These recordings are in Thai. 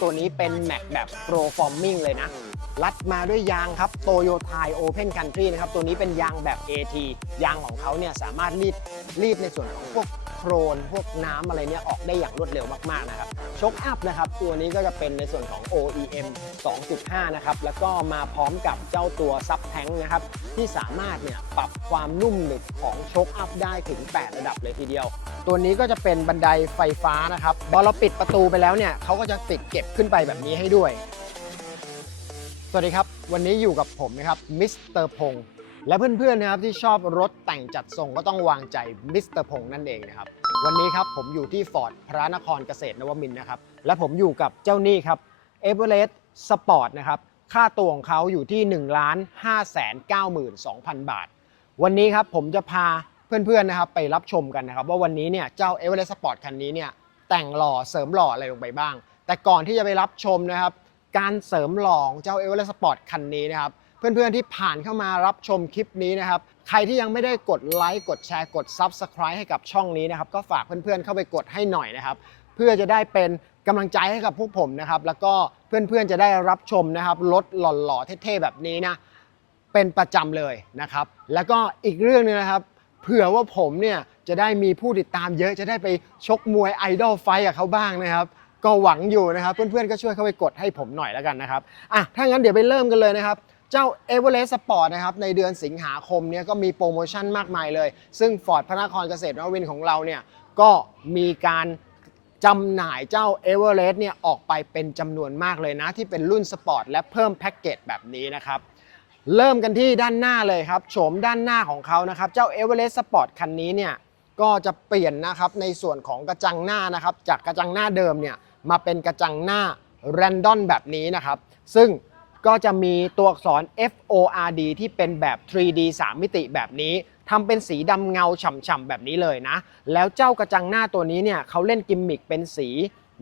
ตัวนี้เป็นแม็กแบบ Pro Forming เลยนะ รัดมาด้วยยางครับโตโยไท Open Country นะครับ ตัวนี้เป็นยางแบบ AT ยางของเขาเนี่ยสามารถรีดรีดในส่วนของพวก โครน พวกน้ำอะไรเนี่ยออกได้อย่างรวดเร็วมากๆนะครับช็อคอัพนะครับตัวนี้ก็จะเป็นในส่วนของ OEM 2.5 นะครับแล้วก็มาพร้อมกับเจ้าตัวซับแทงนะครับที่สามารถเนี่ยปรับความนุ่มหนึบของโชคอัพได้ถึง 8 ระดับเลยทีเดียว ตัวนี้ก็จะเป็นบันไดไฟฟ้านะครับพอเราปิดประตูไปแล้วเนี่ยเขาก็จะติดเก็บขึ้นไปแบบนี้ให้ด้วย สวัสดีครับ วันนี้อยู่กับผมนะครับมิสเตอร์พงษ์ และเพื่อนๆนะครับที่ชอบรถแต่งจัดทรงก็ต้องวางใจมิสเตอร์พงษ์นั่นเองนะครับ วันนี้ครับผมอยู่ที่ฟอร์ดพระนครเกษตรนวมินทร์นะครับ และผมอยู่กับเจ้าหนี้ครับเอเวอเรสต์สปอร์ตนะครับ ค่าตัวของเขาอยู่ที่ 1 5 9 2 0 0 0 บาท วันนี้ครับผมจะพาเพื่อนๆนะครับไปรับชมกันนะครับ ว่าวันนี้เนี่ยเจ้า e v e r e s t Sport คันนี้เนี่ยแต่งหล่อเสริมหล่ออะไรลงไปบ้าง แต่ก่อนที่จะไปรับชมนะครับ การเสริมหล่อของเจ้า e v e r e s t Sport คันนี้นะครับ เพื่อนๆที่ผ่านเข้ามารับชมคลิปนี้นะครับ ใครที่ยังไม่ได้กดไลค์กดแชร์กด Subscribe ให้กับช่องนี้นะครับ ก็ฝากเพื่อนๆเข้าไปกดให้หน่อยนะครับ เพื่อจะได้เป็นกำลังใจให้กับพวกผมนะครับ แล้วก็เพื่อนๆจะได้รับชมนะครับรถหล่อๆเท่ๆแบบนี้นะเป็นประจำเลยนะครับ แล้วก็อีกเรื่องหนึงนะครับ เผื่อว่าผมเนี่ยจะได้มีผู้ติดตามเยอะจะได้ไปชกมวยไอดอลไฟกับเขาบ้างนะครับก็หวังอยู่นะครับ เพื่อนๆก็ช่วยเข้าไปกดให้ผมหน่อยแล้วกันนะครับอะถ้างั้นเดี๋ยวไปเริ่มกันเลยนะครับ เจ้า e v e r e s t Sport นะครับในเดือนสิงหาคมเนี้ก็มีโปรโมชั่นมากมายเลย ซึ่ง Ford พระนครเกษตรนวมินของเราเนี่ยก็มีการจำหน่ายเจ้า e v e r e s t เนี่ยออกไปเป็นจำนวนมากเลยนะ ที่เป็นรุ่นสปอร์ตและเพิ่มแพ็กเกจแบบนี้นะครับเริ่มกันที่ด้านหน้าเลยครับโฉมด้านหน้าของเขานะครับเจ้า e v e r e s t Sport คันนี้เนี่ยก็จะเปลี่ยนนะครับในส่วนของกระจังหน้านะครับจากกระจังหน้าเดิมเนี่ยมาเป็นกระจังหน้า r a n d o m แบบนี้นะครับซึ่ง ก็จะมีตัวอักษร F O R D ที่เป็นแบบ 3D 3 มิติแบบนี้ทำเป็นสีดำเงาฉ่ำๆแบบนี้เลยนะ แล้วเจ้ากระจังหน้าตัวนี้เนี่ยเขาเล่นกิมมิคเป็นสี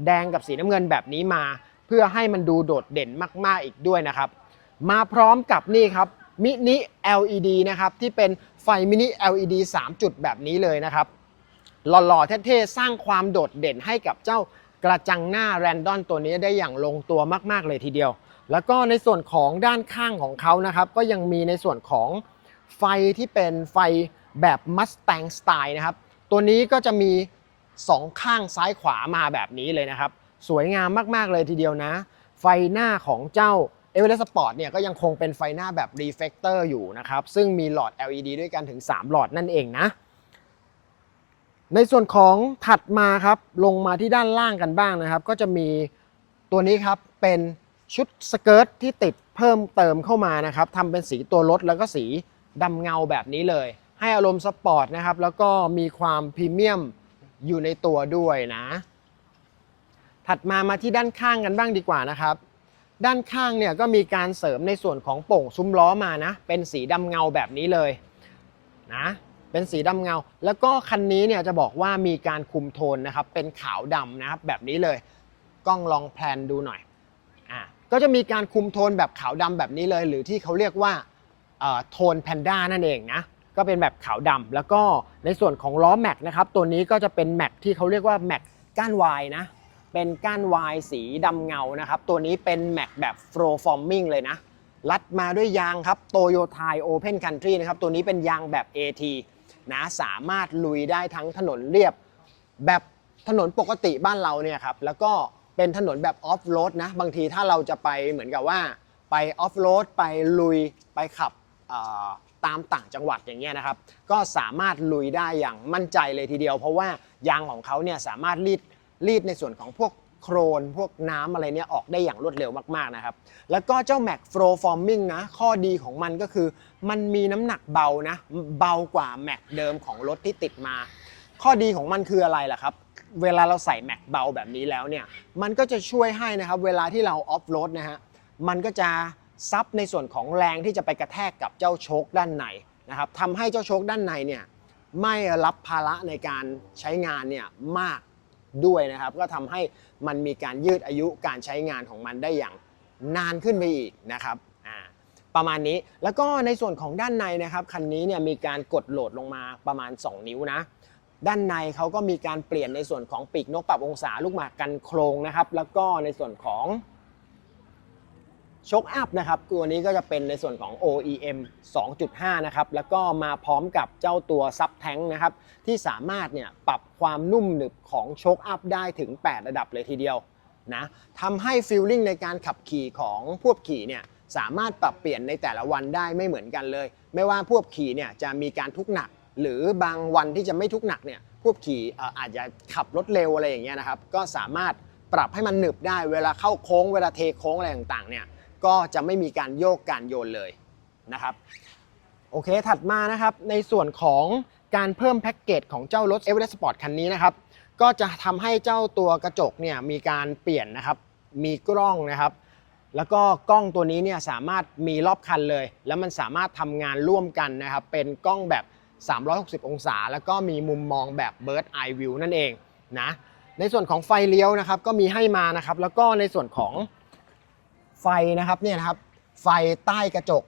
แดงกับสีน้ำเงินแบบนี้มา เพื่อให้มันดูโดดเด่นมากๆอีกด้วยนะครับ มาพร้อมกับนี่ครับมินิ LED นะครับที่เป็นไฟมินิ LED 3 จุดแบบนี้เลยนะครับ หล่อๆเท่ๆสร้างความโดดเด่นให้กับเจ้ากระจังหน้าแรนดอนตัวนี้ได้อย่างลงตัวมากๆเลยทีเดียว แล้วก็ในส่วนของด้านข้างของเขานะครับ ก็ยังมีในส่วนของไฟที่เป็นไฟแบบ Mustang Style นะครับ ตัวนี้ก็จะมี2ข้างซ้ายขวามาแบบนี้เลยนะครับ สวยงามมาก ๆ เลยทีเดียวนะ ไฟหน้าของเจ้า e v e r e s t Sport เนี่ยก็ยังคงเป็นไฟหน้าแบบ reflector อยู่นะครับ ซึ่งมีหลอด LED ด้วยกันถึง 3 หลอดนั่นเองนะ ในส่วนของถัดมาครับ ลงมาที่ด้านล่างกันบ้างนะครับ ก็จะมีตัวนี้ครับเป็น ชุดสเกิร์ตที่ติดเพิ่มเติมเข้ามานะครับทำเป็นสีตัวรถแล้วก็สีดำเงาแบบนี้เลย ให้อารมณ์สปอร์ตนะครับ แล้วก็มีความพรีเมียมอยู่ในตัวด้วยนะ ถัดมามาที่ด้านข้างกันบ้างดีกว่านะครับ ด้านข้างเนี่ยก็มีการเสริมในส่วนของโป่งซุ้มล้อมานะ เป็นสีดำเงาแบบนี้เลยนะเป็นสีดำเงา แล้วก็คันนี้เนี่ยจะบอกว่ามีการคุมโทนนะครับ เป็นขาวดำนะครับแบบนี้เลย กล้องลองแพลนดูหน่อย ก็จะมีการคุมโทนแบบขาวดำแบบนี้เลย หรือที่เขาเรียกว่าโทนแพนด้านั่นเองนะก็เป็นแบบขาวดำแล้วก็ในส่วนของล้อแม็กนะครับตัวนี้ก็จะเป็นแม็กที่เขาเรียกว่าแม็กก้านวายนะเป็นก้านวายสีดำเงานะครับตัวนี้เป็นแม็กแบบ Flow Forming เลยนะรัดมาด้วยยางครับโตโยไท Open Country นะครับตัวนี้เป็นยางแบบ AT นะสามารถลุยได้ทั้งถนนเรียบแบบถนนปกติบ้านเราเนี่ยครับแล้วก็ เป็นถนนแบบออฟโรดนะ บางทีถ้าเราจะไปเหมือนกับว่าไปออฟโรดไปลุยไปขับตามต่างจังหวัดอย่างเงี้ยนะครับ ก็สามารถลุยได้อย่างมั่นใจเลยทีเดียว เพราะว่ายางของเขาเนี่ยสามารถรีดรีดในส่วนของพวกโครน พวกน้ำอะไรเนี่ยออกได้อย่างรวดเร็วมากๆนะครับ แล้วก็เจ้า Mac Flow Forming นะ ข้อดีของมันก็คือ มันมีน้ำหนักเบานะ เบากว่า Mac เดิมของรถที่ติดมา ข้อดีของมันคืออะไรล่ะครับ เวลาเราใส่แม็กเบาแบบนี้แล้วเนี่ยมันก็จะช่วยให้นะครับเวลาที่เราออฟโรดนะฮะมันก็จะซับในส่วนของแรงที่จะไปกระแทกกับเจ้าโชคด้านในนะครับทำให้เจ้าโชคด้านในเนี่ยไม่รับภาระในการใช้งานเนี่ยมากด้วยนะครับ ก็ทำให้มันมีการยืดอายุการใช้งานของมันได้อย่างนานขึ้นไปอีกนะครับประมาณนี้แล้วก็ในส่วนของด้านในนะครับคันนี้เนี่ยมีการกดโหลดลงมาประมาณ 2 นิ้วนะ ด้านในเขาก็มีการเปลี่ยนในส่วนของปีกนกปรับองศาลูกหมากกันโครงนะครับ แล้วก็ในส่วนของช็อคอัพนะครับตัวนี้ก็จะเป็นในส่วนของ OEM 2.5 นะครับ แล้วก็มาพร้อมกับเจ้าตัวซับแทงนะครับ ที่สามารถเนี่ยปรับความนุ่มหนึบของโชคอัพได้ถึง 8 ระดับเลยทีเดียวนะทำให้ฟีลลิ่งในการขับขี่ของพวกขี่เนี่ยสามารถปรับเปลี่ยนในแต่ละวันได้ไม่เหมือนกันเลย ไม่ว่าพวกขี่เนี่ยจะมีการทุกข์หนัก หรือบางวันที่จะไม่ทุกข์หนักเนี่ยพวกขี่เอ่ออาจจะขับรถเร็วอะไรอย่างเงี้ยนะครับ ก็สามารถปรับให้มันหนึบได้ เวลาเข้าโค้ง เวลาเทโค้งอะไรต่างๆเนี่ยก็จะไม่มีการโยกการโยนเลยนะครับโอเคถัดมานะครับในส่วนของการเพิ่มแพ็กเกจของเจ้ารถ Everest Sport คันนี้นะครับ ก็จะทำให้เจ้าตัวกระจกเนี่ยมีการเปลี่ยนนะครับ มีกล้องนะครับ แล้วก็กล้องตัวนี้เนี่ยสามารถมีรอบคันเลย แล้วมันสามารถทำงานร่วมกันนะครับ เป็นกล้องแบบ 360 องศา แล้วก็มีมุมมองแบบ Bird Eye View นั่นเองนะในส่วนของไฟเลี้ยวนะครับก็มีให้มานะครับ แล้วก็ในส่วนของไฟนะครับเนี่ยนะครับไฟใต้กระจก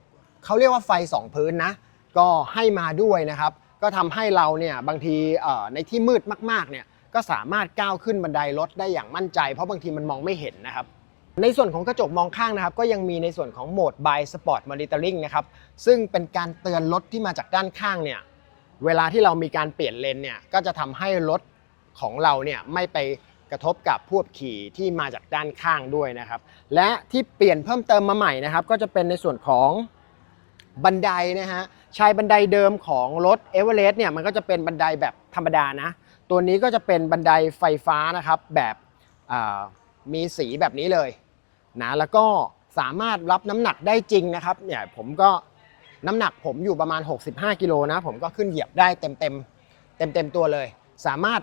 เขาเรียกว่าไฟ 2 พื้นนะ ก็ให้มาด้วยนะครับ ก็ทำให้เราเนี่ยบางทีในที่มืดมากๆเนี่ยก็สามารถก้าวขึ้นบันไดรถได้อย่างมั่นใจ เพราะบางทีมันมองไม่เห็นนะครับ ในส่วนของกระจกมองข้างนะครับ ก็ยังมีในส่วนของโหมด by sport monitoring นะครับซึ่งเป็นการเตือนรถที่มาจากด้านข้างเนี่ย เวลาที่เรามีการเปลี่ยนเลนเนี่ยก็จะทำให้รถของเราเนี่ยไม่ไปกระทบกับพวกขี่ที่มาจากด้านข้างด้วยนะครับ และที่เปลี่ยนเพิ่มเติมมาใหม่นะครับ ก็จะเป็นในส่วนของบันไดนะฮะชายบันไดเดิมของรถเอเวอเรสต์เนี่ยมันก็จะเป็นบันไดแบบธรรมดานะ ตัวนี้ก็จะเป็นบันไดไฟฟ้านะครับแบบมีสีแบบนี้เลยนะแล้วก็สามารถรับน้ำหนักได้จริงนะครับเนี่ยผมก็ น้ำหนักผมอยู่ประมาณ 65 กิโลนะ ผมก็ขึ้นเหยียบได้เต็มเต็มเต็มเต็มตัวเลย สามารถ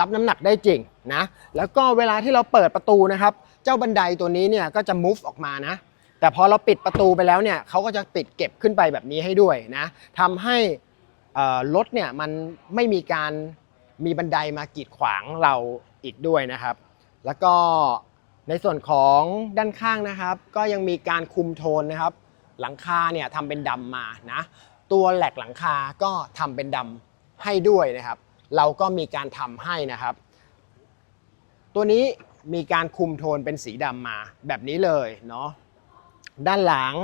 รับน้ำหนักได้จริงนะ แล้วก็เวลาที่เราเปิดประตูนะครับ เจ้าบันไดตัวนี้เนี่ยก็จะ move ออกมานะ แต่พอเราปิดประตูไปแล้วเนี่ยเขาก็จะปิดเก็บขึ้นไปแบบนี้ให้ด้วยนะทำให้รถเนี่ยมันไม่มีการมีบันไดมากีดขวางเราอีกด้วยนะครับ แล้วก็ในส่วนของด้านข้างนะครับ ก็ยังมีการคุมโทนนะครับ หลังคาเนี่ยทำเป็นดำมานะตัวแหลกหลังคาก็ทำเป็นดำให้ด้วยนะครับ เราก็มีการทำให้นะครับ ตัวนี้มีการคุมโทนเป็นสีดำมาแบบนี้เลยเนาะด้านหลัง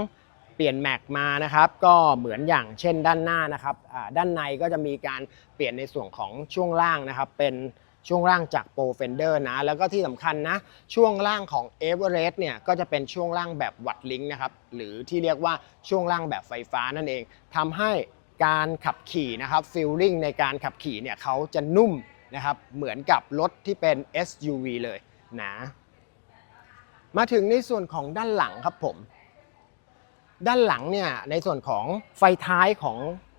เปลี่ยนแม็กมานะครับก็เหมือนอย่างเช่นด้านหน้านะครับด้านในก็จะมีการเปลี่ยนในส่วนของช่วงล่างนะครับ เป็น ช่วงล่างจาก Pro Fender นะ แล้วก็ที่สำคัญนะ ช่วงล่างของ Everest เนี่ยก็จะเป็นช่วงล่างแบบวัดลิงก์นะครับ หรือที่เรียกว่าช่วงล่างแบบไฟฟ้านั่นเองทำให้การขับขี่นะครับฟีลลิ่งในการขับขี่เนี่ยเขาจะนุ่มนะครับเหมือนกับรถที่เป็น SUV เลยนะมาถึงในส่วนของด้านหลังครับผม ด้านหลังเนี่ยในส่วนของไฟท้ายของ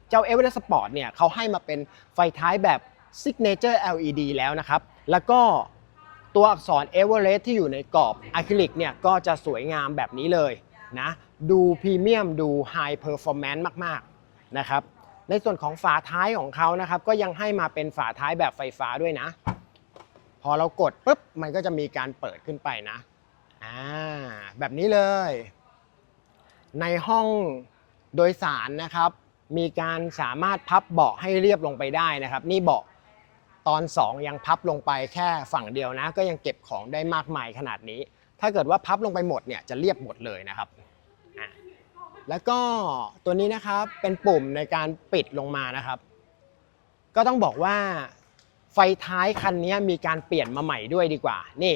เจ้า Everest Sport เนี่ยเขาให้มาเป็นไฟท้ายแบบ Signature LED แล้วนะครับ แล้วก็ตัวอักษร Everest ที่อยู่ในกรอบอะคริลิกเนี่ยก็จะสวยงามแบบนี้เลยนะดูพรีเมียมดูไฮเพอร์ฟอร์แมนซ์มากๆนะครับในส่วนของฝาท้ายของเขานะครับ ก็ยังให้มาเป็นฝาท้ายแบบไฟฟ้าด้วยนะ พอเรากดปุ๊บมันก็จะมีการเปิดขึ้นไปนะอ่าแบบนี้เลย ในห้องโดยสารนะครับ มีการสามารถพับเบาะให้เรียบลงไปได้นะครับ นี่เบาะ ตอน 2 ยังพับลงไปแค่ฝั่งเดียวนะ ก็ยังเก็บของได้มากมายขนาดนี้ ถ้าเกิดว่าพับลงไปหมดเนี่ยจะเรียบหมดเลยนะครับแล้วก็ตัวนี้นะครับเป็นปุ่มในการปิดลงมานะครับ ก็ต้องบอกว่าไฟท้ายคันนี้มีการเปลี่ยนมาใหม่ด้วยดีกว่า นี่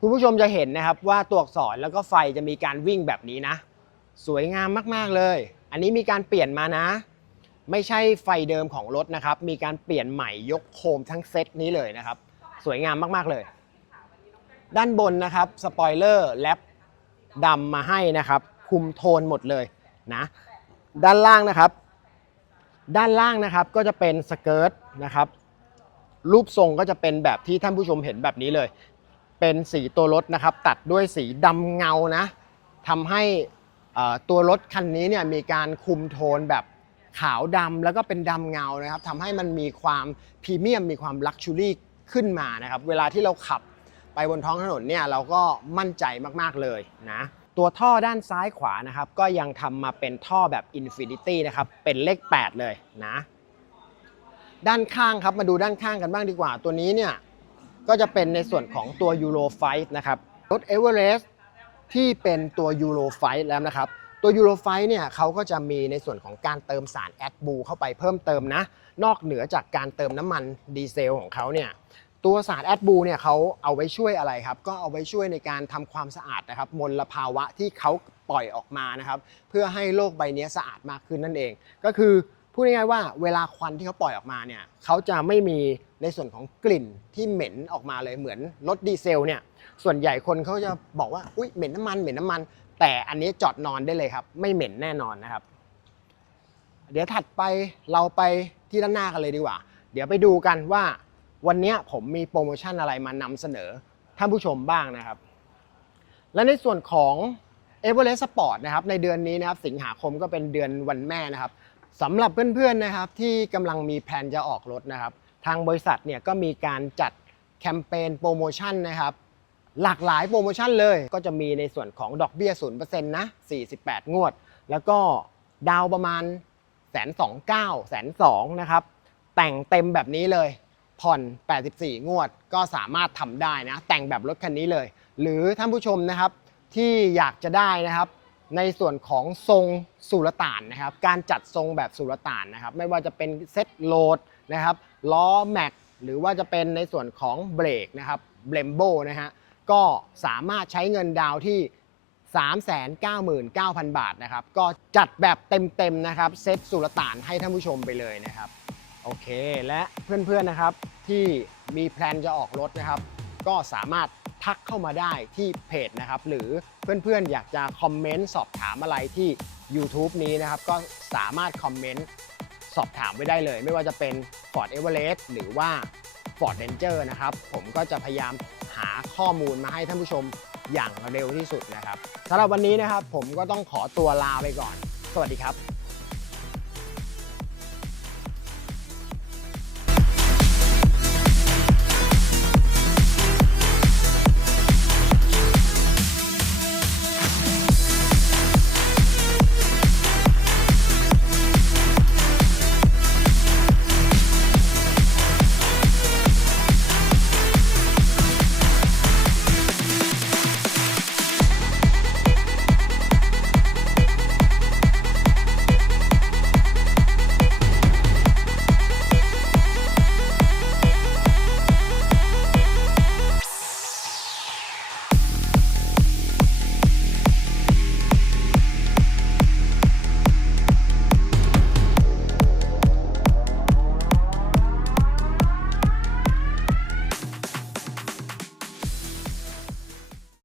คุณผู้ชมจะเห็นนะครับว่าตัวอักษรแล้วก็ไฟจะมีการวิ่งแบบนี้นะ สวยงามมากๆเลย อันนี้มีการเปลี่ยนมานะ ไม่ใช่ไฟเดิมของรถนะครับ มีการเปลี่ยนใหม่ยกโคมทั้งเซตนี้เลยนะครับ สวยงามมาก ๆ เลย ด้านบนนะครับสปอยเลอร์แลปดำมาให้นะครับ คุมโทนหมดเลยนะ ด้านล่างนะครับ ด้านล่างนะครับก็จะเป็นสเกิร์ตนะครับ รูปทรงก็จะเป็นแบบที่ท่านผู้ชมเห็นแบบนี้เลย เป็นสีตัวรถนะครับ ตัดด้วยสีดำเงานะทำให้ตัวรถคันนี้เนี่ยมีการคุมโทนแบบ ขาวดำแล้วก็เป็นดำเงานะครับทำให้มันมีความพรีเมียมมีความลักชัวรี่ขึ้นมานะครับ เวลาที่เราขับไปบนท้องถนนเนี่ยเราก็มั่นใจมากๆเลยนะตัวท่อด้านซ้ายขวานะครับก็ยังทำมาเป็นท่อแบบ Infinity นะครับเป็นเลข 8 เลยนะ ด้านข้างครับมาดูด้านข้างกันบ้างดีกว่า ตัวนี้เนี่ยก็จะเป็นในส่วนของตัว Euro 5นะครับรถ e v e r e s t ที่เป็นตัว Euro 5แล้วนะครับ ตัว Euro 5เนี่ยเขาก็จะมีในส่วนของการเติมสาร a d b l u เข้าไปเพิ่มเติมนะ นอกเหนือจากการเติมน้ำมันดีเซลของเขาเนี่ยตัวสาร a d b l u เนี่ยเขาเอาไว้ช่วยอะไรครับ ก็เอาไว้ช่วยในการทำความสะอาดนะครับมลภาวะที่เขาปล่อยออกมานะครับ เพื่อให้โลกใบนี้สะอาดมากขึ้นนั่นเอง ก็คือพูดง่ายๆว่าเวลาควันที่เขาปล่อยออกมาเนี่ยเขาจะไม่มีในส่วนของกลิ่นที่เหม็นออกมาเลยเหมือนรถดีเซลเนี่ยส่วนใหญ่คนเขาจะบอกว่าอุ้ยเหม็นน้ำมันเหม็นน้ำมัน แต่อันนี้จอดนอนได้เลยครับ ไม่เหม็นแน่นอนนะครับ เดี๋ยวถัดไปเราไปที่ด้านหน้ากันเลยดีกว่า เดี๋ยวไปดูกันว่าวันนี้ผมมีโปรโมชั่นอะไรมานำเสนอท่านผู้ชมบ้างนะครับ และในส่วนของ e v e r e s t Sport นะครับในเดือนนี้นะครับสิงหาคมก็เป็นเดือนวันแม่นะครับสำหรับเพื่อนๆนะครับที่กำลังมีแผนจะออกรถนะครับ ทางบริษัทเนี่ยก็มีการจัดแคมเปญโปรโมชั่นนะครับ หลากหลายโปรโมชั่นเลย ก็จะมีในส่วนของดอกเบี้ย0%นะ 48 งวด แล้วก็ดาวประมาณแสนสองเก้าแสนสองนะครับ แต่งเต็มแบบนี้เลย ผ่อน 84 งวด ก็สามารถทำได้นะ แต่งแบบรถคันนี้เลย หรือท่านผู้ชมนะครับที่อยากจะได้นะครับในส่วนของทรงสุลต่านนะครับ การจัดทรงแบบสุลต่านนะครับ ไม่ว่าจะเป็นเซ็ตโหลดนะครับล้อแม็กหรือว่าจะเป็นในส่วนของเบรกนะครับเบลมโบนะฮะ ก็สามารถใช้เงินดาวน์ที่ 399,000 บาทนะครับ ก็จัดแบบเต็มๆนะครับ เซตสุลต่านให้ท่านผู้ชมไปเลยนะครับ โอเค และเพื่อนๆนะครับที่มีแพลนจะออกรถนะครับ ก็สามารถทักเข้ามาได้ที่เพจนะครับ หรือเพื่อนๆ อยากจะคอมเมนต์สอบถามอะไรที่ YouTube นี้นะครับ ก็สามารถคอมเมนต์สอบถามไว้ได้เลย ไม่ว่าจะเป็น Ford Everest หรือว่า Ford Ranger นะครับ ผมก็จะพยายาม หาข้อมูลมาให้ท่านผู้ชมอย่างเร็วที่สุดนะครับสำหรับวันนี้นะครับผมก็ต้องขอตัวลาไปก่อน สวัสดีครับ